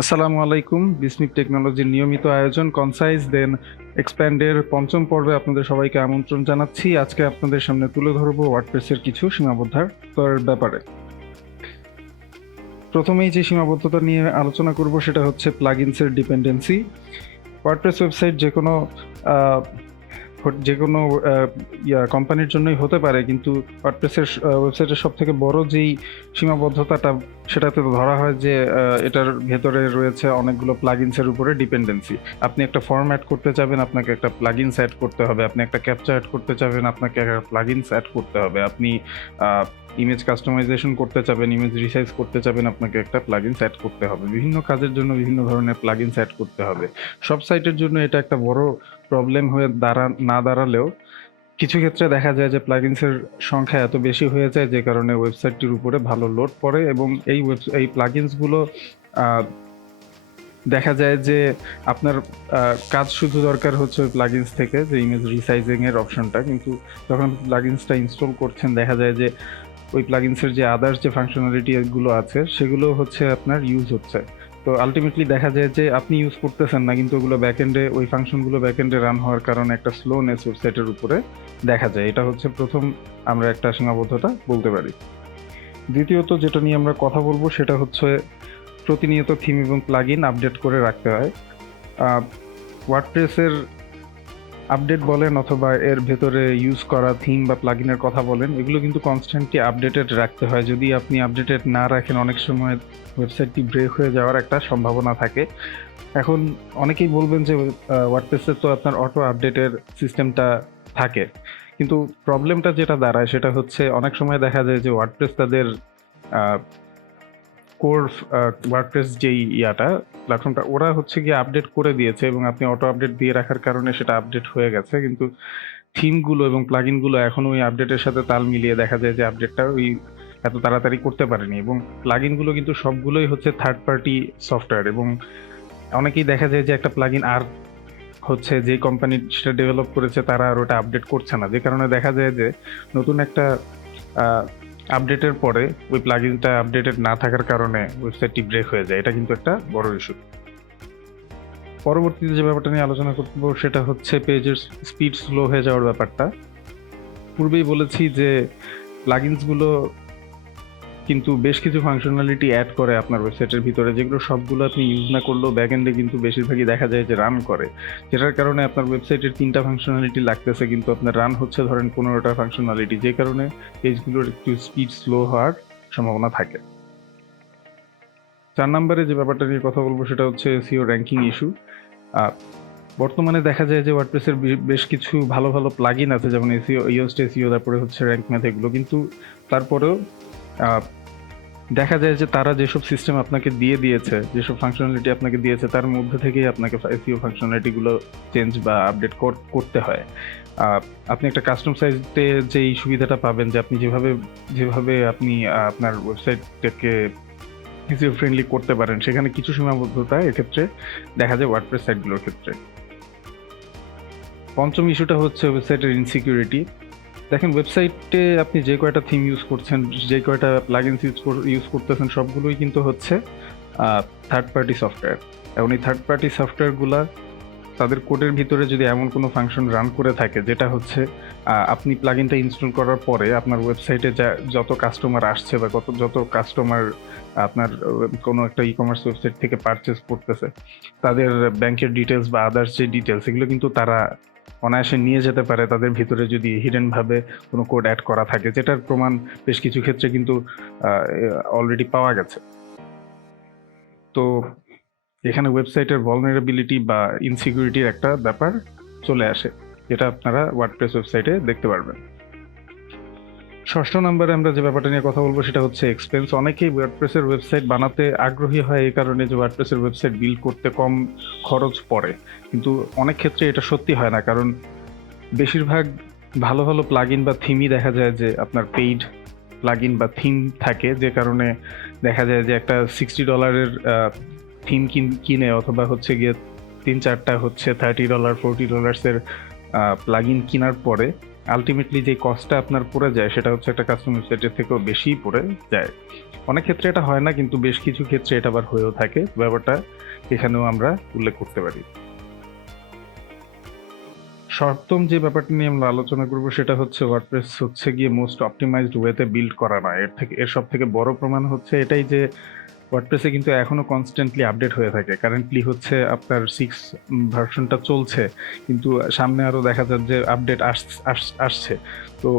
আসসালামু আলাইকুম। বিসমিক টেকনোলজির নিয়মিত আয়োজন কনসাইজ দেন এক্সপ্যান্ডের পঞ্চম পর্বে আপনাদের সবাইকে আমন্ত্রণ জানাচ্ছি। আজকে আপনাদের সামনে তুলে ধরবো ওয়ার্ডপ্রেসের কিছু সীমাবদ্ধতার ব্যাপারে। প্রথমেই যে সীমাবদ্ধতা নিয়ে আলোচনা করব সেটা হচ্ছে প্লাগইনসের ডিপেন্ডেন্সি। ওয়ার্ডপ্রেস ওয়েবসাইট যে কোনো কোম্পানির জন্যই হতে পারে, কিন্তু ওয়ার্ডপ্রেসের ওয়েবসাইটের সব থেকে বড় যেই সীমাবদ্ধতাটা সেটাতে ধরা হয় যে এটার ভেতরে রয়েছে অনেকগুলো প্লাগইনসের উপরে ডিপেন্ডেন্সি। আপনি একটা ফর্ম অ্যাড করতে চাবেন, আপনাকে একটা প্লাগইনস অ্যাড করতে হবে। আপনি একটা ক্যাপচা অ্যাড করতে চাবেন, আপনাকে একটা প্লাগইনস অ্যাড করতে হবে। আপনি ইমেজ কাস্টমাইজেশন করতে চাবেন, ইমেজ রিসাইজ করতে চাবেন, আপনাকে একটা প্লাগইনস অ্যাড করতে হবে। বিভিন্ন কাজের জন্য বিভিন্ন ধরনের প্লাগইনস অ্যাড করতে হবে। সব সাইটের জন্য এটা একটা বড় প্রবলেম হয়ে না দাঁড়ালেও কিছু ক্ষেত্রে দেখা যায় যে প্লাগইনসের সংখ্যা এত বেশি হয়ে যায় যে কারণে ওয়েবসাইটটির উপরে ভালো লোড পড়ে, এবং এই প্লাগইনসগুলো দেখা যায় যে আপনার কাজ শুধু দরকার হচ্ছে ওই প্লাগইনস থেকে যে ইমেজ রিসাইজিং এর অপশনটা, কিন্তু যখন প্লাগইনসটা ইনস্টল করছেন দেখা যায় যে ওই প্লাগইনসের যে আদার্স যে ফাংশনালিটি গুলো আছে সেগুলো হচ্ছে আপনার ইউজ হচ্ছে। তো আলটিমেটলি দেখা যায় যে আপনি ইউজ করতেছেন না, কিন্তু ওগুলো ব্যাকএন্ডে ওই ফাংশনগুলো ব্যাকএন্ডে রান হওয়ার কারণে একটা স্লোনেস ওয়েবসাইটের উপরে দেখা যায়। এটা হচ্ছে প্রথম আমরা একটা সীমাবদ্ধতা বলতে পারি। দ্বিতীয়ত যেটা নিয়ে আমরা কথা বলবো সেটা হচ্ছে প্রতিনিয়ত থিম এবং প্লাগইন আপডেট করে রাখতে হয়। ওয়ার্ডপ্রেসের আপডেট বলেন অথবা এর ভেতরে ইউজ করা থিম বা প্লাগইনের কথা বলেন, এগুলো কিন্তু কনস্ট্যান্টলি আপডেটেড রাখতে হয়। যদি আপনি আপডেটেড না রাখেন অনেক সময় ওয়েবসাইটটি ব্রেক হয়ে যাওয়ার একটা সম্ভাবনা থাকে। এখন অনেকেই বলবেন যে ওয়ার্ডপ্রেসে তো আপনার অটো আপডেটের সিস্টেমটা থাকে, কিন্তু প্রবলেমটা যেটা দাঁড়ায় সেটা হচ্ছে অনেক সময় দেখা যায় যে ওয়ার্ডপ্রেস তাদের কোর ওয়ার্ডপ্রেস যেই প্ল্যাটফর্মটা ওরা হচ্ছে গিয়ে আপডেট করে দিয়েছে এবং আপনি অটো আপডেট দিয়ে রাখার কারণে সেটা আপডেট হয়ে গেছে, কিন্তু থিমগুলো এবং প্লাগইনগুলো এখনো ওই আপডেটের সাথে তাল মিলিয়ে দেখা যায় যে আপডেটটা ওই এত তাড়াতাড়ি করতে পারেনি। এবং প্লাগইনগুলো কিন্তু সবগুলোই হচ্ছে থার্ড পার্টি সফটওয়্যার, এবং অনেকেই দেখা যায় যে একটা প্লাগইন আর হচ্ছে যে কোম্পানি সেটা ডেভেলপ করেছে তারা আর ওটা আপডেট করছে না, যে কারণে দেখা যায় যে নতুন একটা আপডেটের পরে ওই প্লাগইনটা আপডেটেড না থাকার কারণে ওয়েবসাইটটি ব্রেক হয়ে যায়। এটা কিন্তু একটা বড় ইস্যু। পরবর্তীতে যে ব্যাপারটা নিয়ে আলোচনা করবো সেটা হচ্ছে পেজের স্পিড স্লো হয়ে যাওয়ার ব্যাপারটা। পূর্বেই বলেছি যে প্লাগইনসগুলো কিন্তু বেশ কিছু ফাংশনালিটি অ্যাড করে আপনার ওয়েবসাইটের ভিতরে, যেগুলো সবগুলো আপনি ইউজ না করলেও ব্যাকএন্ডে কিন্তু বেশিরভাগই দেখা যায় যে রান করে, যেটার কারণে আপনার ওয়েবসাইটের 3টা ফাংশনালিটি লাগতেছে কিন্তু আপনার রান হচ্ছে ধরেন 15টা ফাংশনালিটি, যে কারণে পেজগুলোর একটু স্পিড স্লো হওয়ার সম্ভাবনা থাকে। 4 নম্বরে যে ব্যাপারটা নিয়ে কথা বলবো সেটা হচ্ছে এসইও র্যাঙ্কিং ইস্যু। বর্তমানে দেখা যায় যে ওয়ার্ডপ্রেসের বেশ কিছু ভালো ভালো প্লাগইন আছে, যেমন এসইও, ইওস্ট এসইও, তারপরে হচ্ছে র্যাঙ্ক ম্যাথ, এগুলো কিন্তু তারপরেও দেখা যায় যে তারা যেসব সিস্টেম আপনাকে দিয়েছে, যেসব ফাংশনালিটি আপনাকে দিয়েছে তার মধ্যে থেকেই আপনাকে এসইও ফাংশনালিটিগুলো চেঞ্জ বা আপডেট করতে হয়। আপনি একটা কাস্টম সাইজে যেই সুবিধাটা পাবেন যে আপনি যেভাবে আপনি আপনার ওয়েবসাইটটাকে এসইও ফ্রেন্ডলি করতে পারেন, সেখানে কিছু সীমাবদ্ধতা এক্ষেত্রে দেখা যায় ওয়ার্ডপ্রেস সাইটগুলোর ক্ষেত্রে। পঞ্চম ইস্যুটা হচ্ছে ওয়েবসাইটের ইনসিকিউরিটি। দেখেন, ওয়েবসাইটে আপনি যে কয়টা থিম ইউজ করছেন, যে কয়টা প্লাগইনস ইউজ করতেছেন, সবগুলোই কিন্তু হচ্ছে থার্ড পার্টি সফটওয়্যার। এবং এই থার্ড পার্টি সফটওয়্যারগুলা তাদের কোডের ভিতরে যদি এমন কোনো ফাংশন রান করে থাকে যেটা হচ্ছে আপনি প্লাগইনটা ইনস্টল করার পরে আপনার ওয়েবসাইটে যত কাস্টমার আসছে বা যত কাস্টমার আপনার কোনো একটা ই কমার্স ওয়েবসাইট থেকে পারচেস করতেছে, তাদের ব্যাংকের ডিটেলস বা আদার্স যে ডিটেলস, এগুলো কিন্তু তারা অনায়াসে নিয়ে যেতে পারে তাদের ভিতরে যদি হিডেন ভাবে কোনো কোড অ্যাড করা থাকে, যেটার প্রমাণ বেশ কিছু ক্ষেত্রে কিন্তু অলরেডি পাওয়া গেছে। তো এখানে ওয়েবসাইটের ভালনারেবিলিটি বা ইনসিকিউরিটির একটা ব্যাপার চলে আসে, যেটা আপনারা ওয়ার্ডপ্রেস ওয়েবসাইটে দেখতে পারবেন। ষষ্ঠ নম্বরে আমরা যে ব্যাপারটা নিয়ে কথা বলবো সেটা হচ্ছে এক্সপেন্স। অনেকেই ওয়ার্ডপ্রেসের ওয়েবসাইট বানাতে আগ্রহী হয় এই কারণে যে ওয়ার্ডপ্রেসের ওয়েবসাইট বিল্ড করতে কম খরচ পড়ে, কিন্তু অনেক ক্ষেত্রে এটা সত্যি হয় না, কারণ বেশিরভাগ ভালো ভালো প্লাগইন বা থিমই দেখা যায় যে আপনার পেইড প্লাগইন বা থিম থাকে, যে কারণে দেখা যায় যে একটা $60 থিম কিনে অথবা হচ্ছে গিয়ে 3-4টা হচ্ছে $30 $40 প্লাগইন কেনার পরে আলটিমেটলি যে কস্টটা আপনার পড়ে যায় সেটা হচ্ছে একটা কাস্টম ওয়েবসাইটের থেকেও বেশি পড়ে যায়। অনেক ক্ষেত্রে এটা হয় না, কিন্তু বেশ কিছু ক্ষেত্রে এটা আবার হয়েও থাকে। ব্যাপারটা এখানেও আমরা উল্লেখ করতে পারি। সপ্তম যে ব্যাপারটা নিয়ে আমরা আলোচনা করব সেটা হচ্ছে ওয়ার্ডপ্রেস হচ্ছে গিয়ে মোস্ট অপটিমাইজড ওয়েতে বিল্ড করা নয়। এর সবথেকে বড় প্রমাণ হচ্ছে এটাই যে ওয়ার্ডপ্রেসে কিন্তু এখনো কনস্ট্যান্টলি আপডেট হয়ে থাকে। কারেন্টলি হচ্ছে আপনার 6 ভার্সনটা চলছে, কিন্তু সামনে আরো দেখা যাচ্ছে যে আপডেট আসছে। তো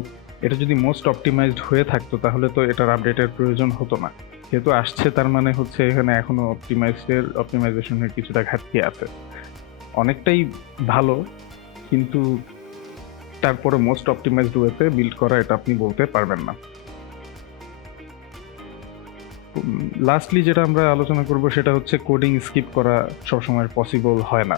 এটা যদি মোস্ট অপটিমাইজড হয়ে থাকতো তাহলে তো এটার আপডেটের প্রয়োজন হতো না। যেহেতু আসছে তার মানে হচ্ছে এখানে এখনো অপটিমাইজেশনের কিছুটা ঘাটতি আছে। অনেকটাই ভালো, কিন্তু তারপরে মোস্ট অপটিমাইজড ওয়েতে বিল্ড করা এটা আপনি বলতে পারবেন না। লাস্টলি যেটা আমরা আলোচনা করব সেটা হচ্ছে কোডিং স্কিপ করা সবসময় পসিবল হয় না।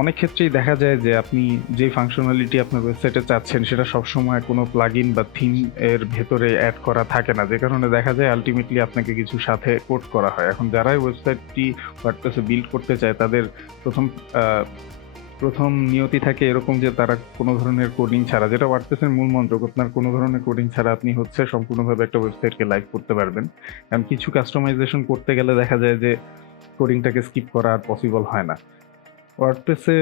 অনেক ক্ষেত্রেই দেখা যায় যে আপনি যে ফাংশনালিটি আপনার ওয়েবসাইটে চাচ্ছেন সেটা সবসময় কোনো প্লাগইন বা থিম এর ভেতরে অ্যাড করা থাকে না, যে কারণে দেখা যায় আলটিমেটলি আপনাকে কিছু সাথে কোড করা হয়। এখন যারাই ওয়েবসাইটটি ওয়ার্ডপ্রেসে বিল্ড করতে চায় তাদের প্রথম নিয়তি থাকে এরকম যে তারা কোনো ধরনের কোডিং ছাড়া, যেটা ওয়ার্ডপ্রেসের মূল মন্ত্র, আপনার কোনো ধরনের কোডিং ছাড়া আপনি হচ্ছে সম্পূর্ণভাবে একটা ওয়েবসাইটকে লাইভ করতে পারবেন। কারণ কিছু কাস্টমাইজেশন করতে গেলে দেখা যায় যে কোডিংটাকে স্কিপ করা আর পসিবল হয় না। ওয়ার্ডপ্রেসে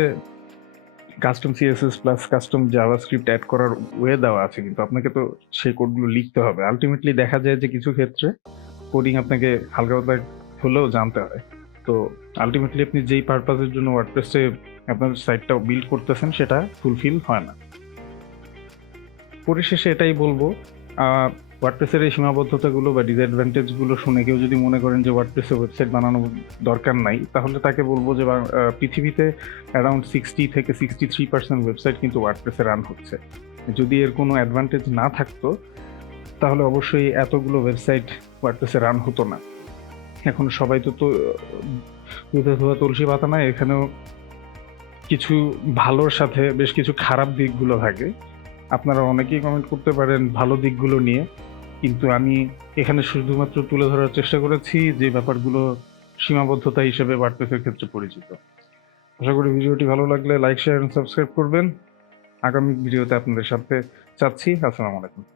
custom CSS plus custom JavaScript add করার ওয়ে দেওয়া আছে, কিন্তু আপনাকে তো সেই কোডগুলো লিখতে হবে। আলটিমেটলি দেখা যায় যে কিছু ক্ষেত্রে কোডিং আপনাকে হালকা পাতলা হলেও জানতে হয়। তো আলটিমেটলি আপনি যেই পারপাসের জন্য ওয়ার্ডপ্রেসে আপনার সাইটটা বিল্ড করতেছেন সেটা ফুলফিল হয় না। পরিশেষে এটাই বলবো, ওয়ার্ডপ্রেসের এই সীমাবদ্ধতাগুলো বা ডিসঅ্যাডভান্টেজগুলো শুনে কেউ যদি মনে করেন যে ওয়ার্ডপ্রেসে ওয়েবসাইট বানানো দরকার নাই, তাহলে তাকে বলবো যে পৃথিবীতে অ্যারাউন্ড 60-63% ওয়েবসাইট কিন্তু ওয়ার্ডপ্রেসে রান হচ্ছে। যদি এর কোনো অ্যাডভান্টেজ না থাকতো তাহলে অবশ্যই এতগুলো ওয়েবসাইট ওয়ার্ডপ্রেসে রান হতো না। এখন সবাই তো দুধে ধোয়া তুলসী পাতা না, এখানেও কিছু ভালোর সাথে বেশ কিছু খারাপ দিকগুলো থাকে। আপনারা অনেকেই কমেন্ট করতে পারেন ভালো দিকগুলো নিয়ে, কিন্তু আমি এখানে শুধুমাত্র তুলে ধরার চেষ্টা করেছি যে ব্যাপারগুলো সীমাবদ্ধতা হিসেবে ওয়ার্ডপ্রেসের ক্ষেত্রে পরিচিত। আশা করি ভিডিওটি ভালো লাগলে লাইক, শেয়ার এবং সাবস্ক্রাইব করবেন। আগামী ভিডিওতে আপনাদের সাথে চাচ্ছি। আসসালামু আলাইকুম।